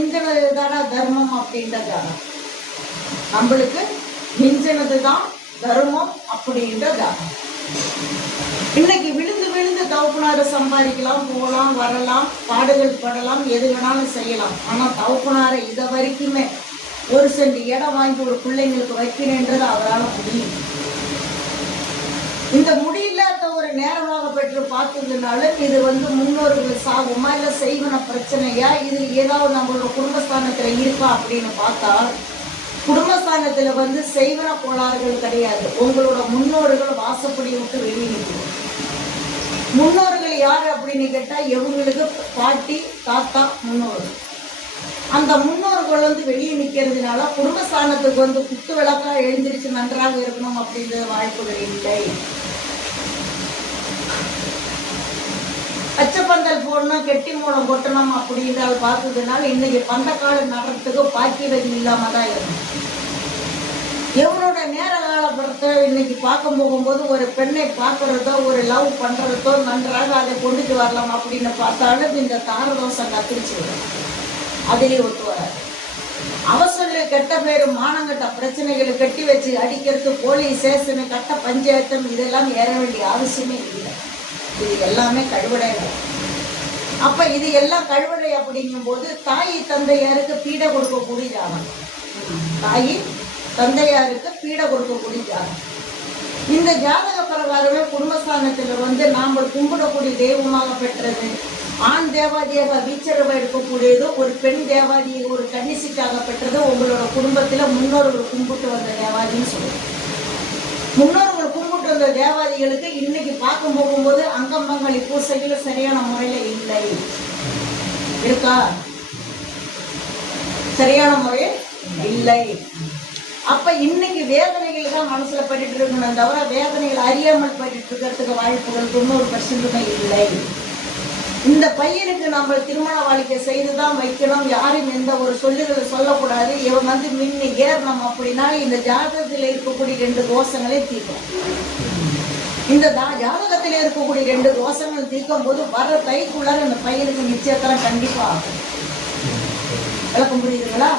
மிஞ்சினது தானே தர்மம் அப்படின்ற ஜாதகம். நம்மளுக்கு மிஞ்சினது தான் தர்மம் அப்படின்ற ஜாதகம். இன்னைக்கு விழுந்து விழுந்து தவப்புனாரை சம்பாதிக்கலாம், போகலாம், வரலாம், பாடுகள் படலாம், எது வேணாலும் செய்யலாம். ஆனால் தவப்புனாரை இதை வரைக்குமே ஒரு சென்ட் இடம் வாங்கி ஒரு பிள்ளைங்களுக்கு வைக்கிறேன்றது அவரால் முடியும். இந்த முடியில்லாத ஒரு நேரமாக பெற்று பார்த்ததுனால இது முன்னோர்கள் சாகுமா இல்லை செய்வன பிரச்சனையா, இது ஏதாவது நம்மளோட குடும்பஸ்தானத்தில் இருக்கா அப்படின்னு பார்த்தா குடும்பஸ்தானத்தில் செய்வன கோளாறுகள் கிடையாது. உங்களோட முன்னோர்கள் வாசப்படி விட்டு வெளியே நிற்கும். முன்னோர்கள் யார் அப்படின்னு கேட்டால் இவங்களுக்கு பாட்டி தாத்தா முன்னோர்கள். அந்த முன்னோர்கள் வெளியே நிற்கிறதுனால குடும்பஸ்தானத்துக்கு குத்து விளக்கா எழுந்திருச்சு நன்றாக இருக்கணும் அப்படின்ற வாய்ப்புகள் இல்லை. பச்சைப்பந்தல் போடணும், கெட்டி மூலம் கொட்டணும் அப்படின்றால் பார்த்ததுனால இன்னைக்கு பந்தக்காடு நடுறதுக்கு பாக்கியவதி இல்லாம தான் இருக்கும். எவனோட நேர காலப்படத்தை இன்னைக்கு பார்க்க போகும்போது ஒரு பெண்ணை பார்க்கறதோ ஒரு லவ் பண்றதோ நன்றாக அதை கொண்டுட்டு வரலாம் அப்படின்னு பார்த்தாலும் இந்த தாரதோஷம் கத்திரிச்சு வரும். அதிலே ஒத்து வராது. அவசர கெட்ட பேரு மானங்கட்ட பிரச்சனைகளை கட்டி வச்சு அடிக்கிறது, போலீஸ் ஸ்டேஷனு, கட்ட பஞ்சாயத்தம் இதெல்லாம் ஏற வேண்டிய அவசியமே இல்லை. இது எல்லாமே கழுவடைகள். அப்ப இது எல்லாம் கழுவடை அப்படிங்கும் போது தாய் தந்தையாருக்கு பீடை கொடுக்கக்கூடிய ஜாதகம். தாய் தந்தையாருக்கு பீடை கொடுக்கக்கூடிய ஜாதகம். இந்த ஜாதக பிரகாரமே குடும்பஸ்தானத்தில் நாம் கும்பிடக்கூடிய தெய்வமாக பெற்றது ஆண் தேவாதியாக வீச்சரவை இருக்கக்கூடியது, ஒரு பெண் தேவாதியை ஒரு கன்னிசிக்காக பெற்றது உங்களோட குடும்பத்தில் முன்னோர்கள் கும்பிட்டு வந்த தேவாதின்னு சொல்லுவோம். முன்னோர்கள் கும்பிட்டு வந்த தேவாதிகளுக்கு இன்னைக்கு பார்க்க போகும்போது அங்கம்பங்களி பூசைகள் சரியான முறையில் இல்லை. இருக்கா? சரியான முறையில் இல்லை. அப்ப இன்னைக்கு வேதனைகள் தான் மனசுல பட்டு இருக்கணும் தவிர வேதனைகள் அறியாமல் பட்டு இருக்கிறதுக்கு வாய்ப்புகள் 90% இல்லை. இந்த பையனுக்கு நம்ம திருமண வாழ்க்கை செய்துதான் வைக்கணும். யாரும் எந்த ஒரு சொல்லுகளை சொல்லக்கூடாது. இவன் மின்னு ஏறணும் அப்படின்னா இந்த ஜாதகத்தில் இருக்கக்கூடிய 2 தோஷங்களே தீர்க்கும். இந்த ஜாதகத்தில் இருக்கக்கூடிய 2 தோஷங்கள் தீர்க்கும் போது வர தைக்குள்ளார இந்த பையனுக்கு நிச்சயத்தரம் கண்டிப்பா ஆகும். விளக்கம் புரியுதுங்களா?